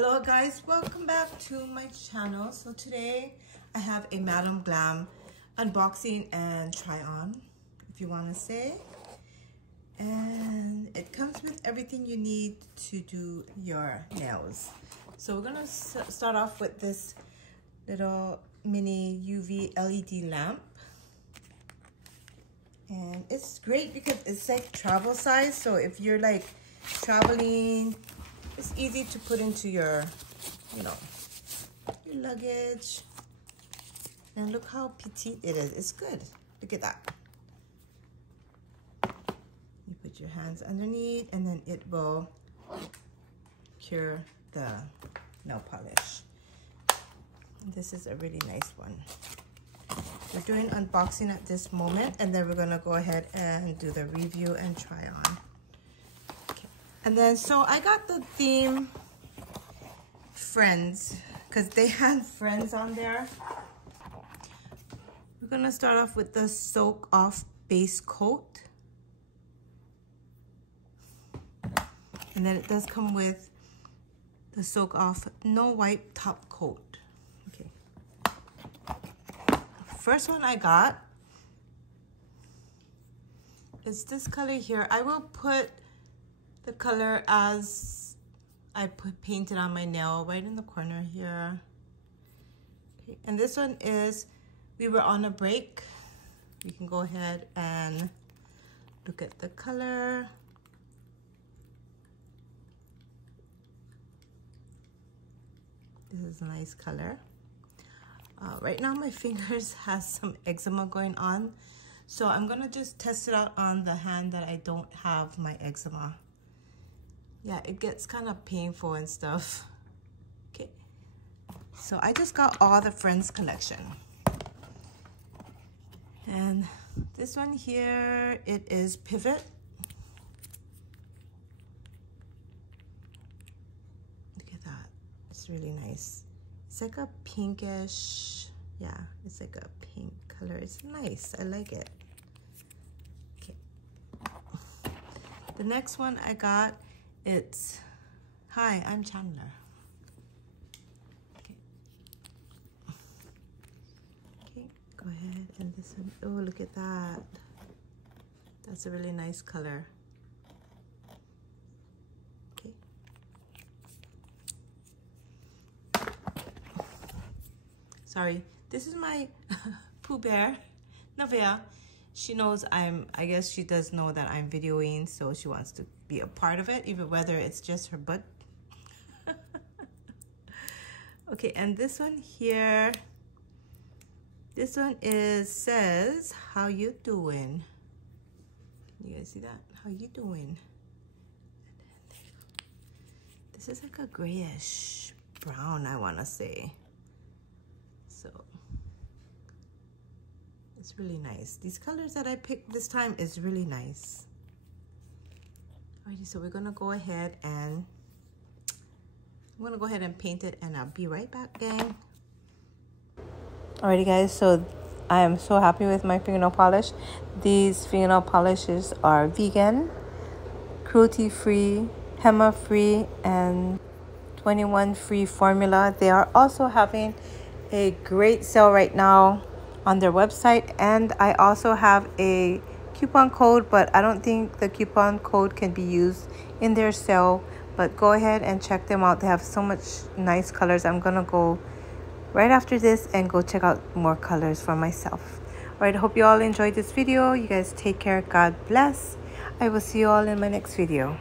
Hello guys, welcome back to my channel. So today I have a Madam Glam unboxing and try on, if you want to say. And it comes with everything you need to do your nails. So we're gonna start off with this little mini UV LED lamp. And it's great because it's like travel size. So if you're like traveling, it's easy to put into your, your luggage. And look how petite it is. It's good. Look at that. You put your hands underneath and then it will cure the nail polish. And this is a really nice one. We're doing unboxing at this moment, and then we're gonna go ahead and do the review and try on. And then, so I got the theme Friends, because they had Friends on there. We're gonna start off with the Soak Off Base Coat. And then it does come with the Soak Off No Wipe Top Coat. Okay. First one I got is this color here. I will put the color as I painted on my nail right in the corner here. Okay. And this one is We Were on a Break. You can go ahead and look at the color. This is a nice color. Right now my fingers has some eczema going on, so I'm gonna just test it out on the hand that I don't have my eczema. Yeah, it gets kind of painful and stuff. Okay, so I just got all the Friends collection. And this one here, it is Pivot. Look at that, it's really nice. It's like a pinkish, yeah, it's like a pink color. It's nice, I like it. Okay. The next one I got, it's Hi, I'm Chandler. Okay. Okay, go ahead, and this one, oh, look at that. That's a really nice color. Okay. Sorry, this is my Pooh Bear, Navea. She knows I guess she does know that I'm videoing, so she wants to be a part of it, even whether it's just her butt. Okay, and this one here, this one says, how you doing? You guys see that? How you doing? This is like a grayish brown, I want to say. So it's really nice. These colors that I picked this time is really nice. Alrighty, so we're gonna go ahead and paint it, and I'll be right back, gang. Alrighty guys, so I am so happy with my fingernail polish. These fingernail polishes are vegan, cruelty-free, HEMA-free, and 21-free formula. They are also having a great sale right now on their website, and I also have a coupon code, but I don't think the coupon code can be used in their sale. But go ahead and check them out. They have so much nice colors. I'm gonna go right after this and go check out more colors for myself. All right, I hope you all enjoyed this video. You guys take care. God bless. I will see you all in my next video.